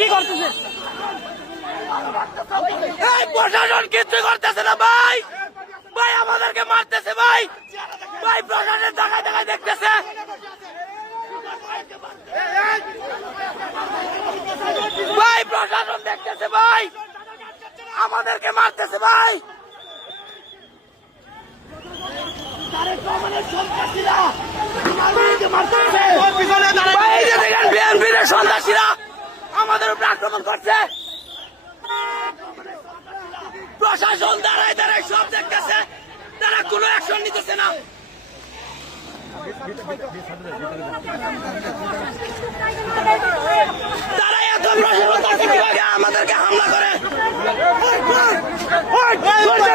কি করতেছে প্রশাসন? কিছু করতেছে না ভাই, ভাই আমাদেরকে মারতেছে ভাই, ভাই প্রশাসন দেখায় দেখায় দেখতেছে ভাই, প্রশাসন দেখতেছে ভাই, আমাদেরকে মারতেছে ভাই। বিএনপির সন্ত্রাসীরা আমাদের উপরে আক্রমণ করছে, প্রশাসন দাঁড়ায় দাঁড়ায় সব দেখতেছে, তারা কোনো অ্যাকশন নিতেছে না। তারা এত প্রশাসন থাকে কিভাবে আমাদেরকে হামলা করে? আমরা